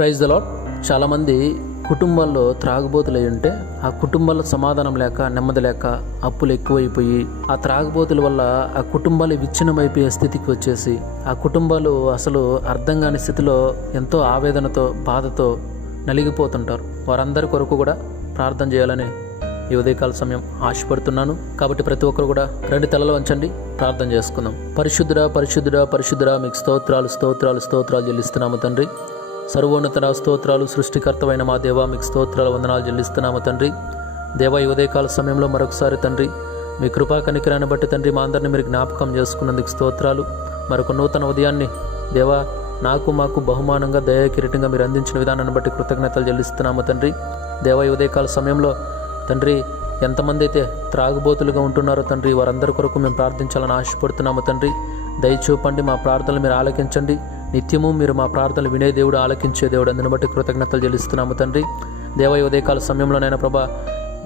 Praise the lot చాలామంది కుటుంబాల్లో త్రాగుబోతులు అయి ఉంటే ఆ కుటుంబాల సమాధానం లేక నెమ్మది లేక అప్పులు ఎక్కువైపోయి ఆ త్రాగుబోతుల వల్ల ఆ కుటుంబాలు విచ్ఛిన్నమైపోయే స్థితికి వచ్చేసి ఆ కుటుంబాలు అసలు అర్థం కాని స్థితిలో ఎంతో ఆవేదనతో బాధతో నలిగిపోతుంటారు. వారందరి కొరకు కూడా ప్రార్థన చేయాలని ఈ ఉదయకాల సమయం ఆశపడుతున్నాను. కాబట్టి ప్రతి ఒక్కరు కూడా రెండు తలలు వంచండి ప్రార్థన చేసుకుందాం. పరిశుద్ధుడా పరిశుద్ధుడా పరిశుద్ధుడా మీకు స్తోత్రాలు స్తోత్రాలు స్తోత్రాలు చెల్లిస్తున్నాము తండ్రి. సర్వోన్నత స్తోత్రాలు సృష్టికర్తమైన మా దేవా మీకు స్తోత్రాలు వందనాలు చెల్లిస్తున్నాము తండ్రి. దేవా ఈ ఉదయకాల సమయంలో మరొకసారి తండ్రి మీ కృపా కనికరాన్ని బట్టి తండ్రి మా అందరిని మీరు జ్ఞాపకం చేసుకున్నందుకు స్తోత్రాలు. మరొక నూతన ఉదయాన్ని దేవా నాకు మాకు బహుమానంగా దయా కిరీటంగా మీరు అందించిన విధానాన్ని బట్టి కృతజ్ఞతలు చెల్లిస్తున్నాము తండ్రి. దేవా ఈ ఉదయకాల సమయంలో తండ్రి ఎంతమంది అయితే త్రాగుబోతులుగా ఉంటున్నారో తండ్రి వారందరి కొరకు మేము ప్రార్థించాలని ఆశపడుతున్నాము తండ్రి. దయచూపండి మా ప్రార్థనలు మీరు ఆలకించండి. నిత్యము మీరు మా ప్రార్థనలు వినే దేవుడు ఆలకించే దేవుడు అందుని బట్టి కృతజ్ఞతలు చెల్లిస్తున్నాము తండ్రి. దేవ ఉదయకాల సమయంలోనైనా ప్రభా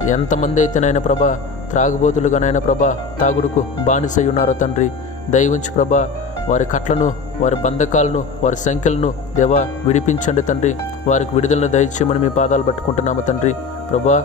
ఎంతమంది అయితేనైనా ప్రభా త్రాగుబోతులుగానైనా ప్రభా తాగుడుకు బానిసై ఉన్నారో తండ్రి దయవుంచి ప్రభా వారి కట్లను వారి బంధకాలను వారి సంఖ్యలను దేవా విడిపించండి తండ్రి. వారికి విడుదలను దయచేయమని మీ పాదాలు పట్టుకుంటున్నాము తండ్రి. ప్రభా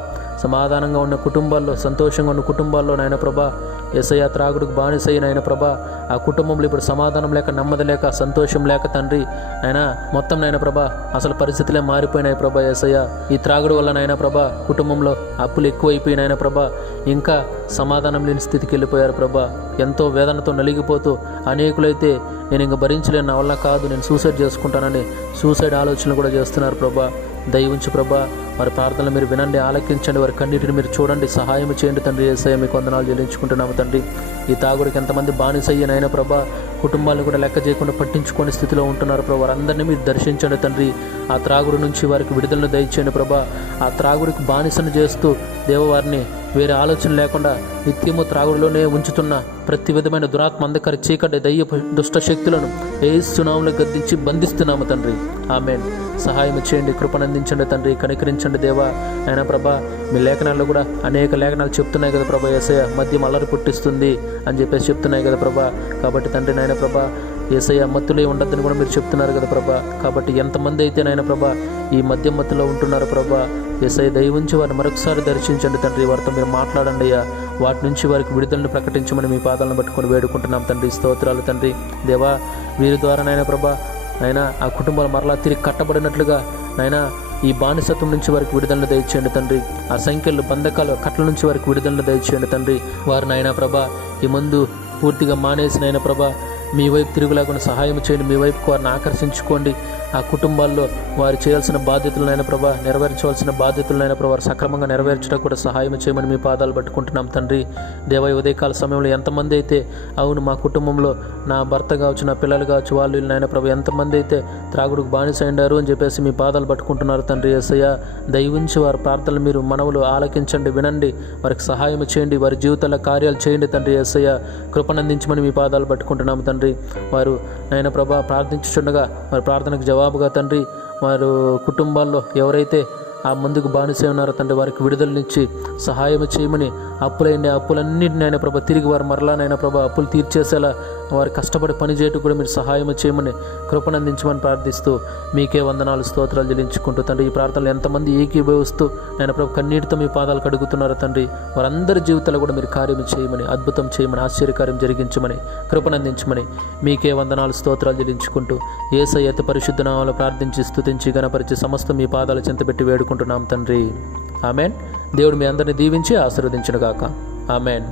సమాధానంగా ఉన్న కుటుంబాల్లో సంతోషంగా ఉన్న కుటుంబాల్లో నాయన ప్రభా ఎసయ త్రాగుడికి బానిసయ్య నాయన ప్రభా ఆ కుటుంబంలో ఇప్పుడు సమాధానం లేక నెమ్మది లేక సంతోషం లేక తండ్రి. నాయన మొత్తం నాయన ప్రభా అసలు పరిస్థితులే మారిపోయినాయి ప్రభా ఎసయ ఈ త్రాగుడు వల్ల నాయన ప్రభా కుటుంబంలో అప్పులు ఎక్కువైపోయినాయన ప్రభా ఇంకా సమాధానం లేని స్థితికి వెళ్ళిపోయారు ప్రభా. ఎంతో వేదనతో నలిగిపోతూ అనేకులైతే నేను ఇంక భరించలేను నా వల్ల కాదు నేను సూసైడ్ చేసుకుంటానని సూసైడ్ ఆలోచనలు కూడా చేస్తున్నారు ప్రభా. దయవుంచి ప్రభా వారి ప్రార్థనలు మీరు వినండి ఆలకించండి వారి కన్నిటిని మీరు చూడండి సహాయం చేయండి తండ్రి. ఏసయ్య మీకు వందనాలు చెల్లించుకుంటున్నాము తండ్రి. ఈ తాగుడికి ఎంతమంది బానిసయ్యనైనా ప్రభా కుటుంబాలను కూడా లెక్క చేయకుండా పట్టించుకునే స్థితిలో ఉంటున్నారు ప్రభా. వారందరినీ మీరు దర్శించండి తండ్రి. ఆ త్రాగుడు నుంచి వారికి విడుదలను దయచేయండి ప్రభా. ఆ త్రాగుడికి బానిసను చేస్తూ దేవవారిని వేరే ఆలోచన లేకుండా నిత్యము త్రాగుడులోనే ఉంచుతున్న ప్రతి విధమైన దురాత్మ అంధకారి చీకటి దయ్య దుష్ట శక్తులను ఏ సునాములు గద్దించి బంధిస్తున్నాము తండ్రి. ఆమె సహాయం చేయండి కృపనందించండి తండ్రి. కనికరించండి. దేవా ఆయన ప్రభా మీ లేఖనాల్లో కూడా అనేక లేఖనాలు చెప్తున్నాయి కదా ప్రభా ఏసయ్య మద్యం అల్లరి పుట్టిస్తుంది అని చెప్పేసి చెప్తున్నాయి కదా ప్రభా. కాబట్టి తండ్రి నాయన ప్రభా ఏసయ్య మత్తులే ఉండద్దని కూడా మీరు చెప్తున్నారు కదా ప్రభా. కాబట్టి ఎంతమంది అయితే నాయన ప్రభా ఈ మద్యం మత్తులో ఉంటున్నారు ప్రభా ఏసఐ దయవుంచి వారిని మరొకసారి దర్శించండి తండ్రి. వారితో మీరు మాట్లాడండి అయ్యా. వాటి నుంచి వారికి విడుదలను ప్రకటించమని మీ పాదాలను పట్టుకొని వేడుకుంటున్నాం తండ్రి. స్తోత్రాలు తండ్రి. దేవా వీరి ద్వారా నాయన ప్రభా నాయన ఆ కుటుంబాలు మరలా తిరిగి కట్టబడినట్లుగా నాయన ఈ బానిసత్వం నుంచి వారికి విడుదలను దయచేయండి తండ్రి. ఆ సంఖ్యలు బంధకాలు కట్ల నుంచి వారికి విడుదలను దయచేయండి తండ్రి. వారి నాయన ప్రభా ఈ మందు పూర్తిగా మానేసి నాయన ప్రభా మీ వైపు తిరుగులాగా సహాయం చేయండి మీ వైపుకు వారిని ఆకర్షించుకోండి. ఆ కుటుంబాల్లో వారు చేయాల్సిన బాధ్యతలనైనా ప్రభా నెరవేర్చవలసిన బాధ్యతలనైనా ప్రభా సక్రమంగా నెరవేర్చడం కూడా సహాయం చేయమని మీ పాదాలు పట్టుకుంటున్నాం తండ్రి. దేవ ఉదయకాల సమయంలో ఎంతమంది అయితే అవును మా కుటుంబంలో నా భర్త కావచ్చు నా పిల్లలు కావచ్చు వాళ్ళు నాయన ప్రభు ఎంతమంది అయితే త్రాగుడుకు బానిస అయ్యారు అని చెప్పేసి మీ పాదాలు పట్టుకుంటున్నారు తండ్రి ఎస్ఐ దైవించి వారి ప్రార్థనలు మీరు మనవులు ఆలకించండి వినండి. వారికి సహాయం చేయండి వారి జీవితాల కార్యాలు చేయండి తండ్రి ఎస్ఐ కృపనందించమని మీ పాదాలు పట్టుకుంటున్నాము తండ్రి. తండ్రి. వారు నాయన ప్రభా ప్రార్థించుండగా వారి ప్రార్థనకు జవాబుగా తండ్రి వారు కుటుంబాల్లో ఎవరైతే ఆ మందుకు బానిసే ఉన్నారు తండ్రి వారికి విడుదలనిచ్చి సహాయం చేయమని అప్పులైన అప్పులన్నింటినీ ఆయన ప్రభా తిరిగి వారు మరలానైనా ప్రభా అప్పులు తీర్చేసేలా వారు కష్టపడి పని చేయటం కూడా మీరు సహాయం చేయమని కృపనందించమని ప్రార్థిస్తూ మీకే వందనాలు స్తోత్రాలు చెల్లించుకుంటూ తండ్రి ఈ ప్రార్థనలు ఎంతమంది ఏకీభవిస్తూ నేను ప్రభు కన్నీటితో మీ పాదాలు కడుగుతున్నారు తండ్రి. వారందరి జీవితాలు కూడా మీరు కార్యం చేయమని అద్భుతం చేయమని ఆశ్చర్యకార్యం జరిగించమని కృపనందించమని మీకే వందనాలు స్తోత్రాలు చెల్లించుకుంటూ ఏసై అతి పరిశుద్ధ నామాలు ప్రార్థించి స్థుతించి గణపరిచి సమస్త మీ పాదాలు వేడుకు వేడుకుంటున్నాం తండ్రి. ఆమెన్. దేవుడు మీ అందరిని దీవించి ఆశీర్వదించునుగాక. ఆమెన్.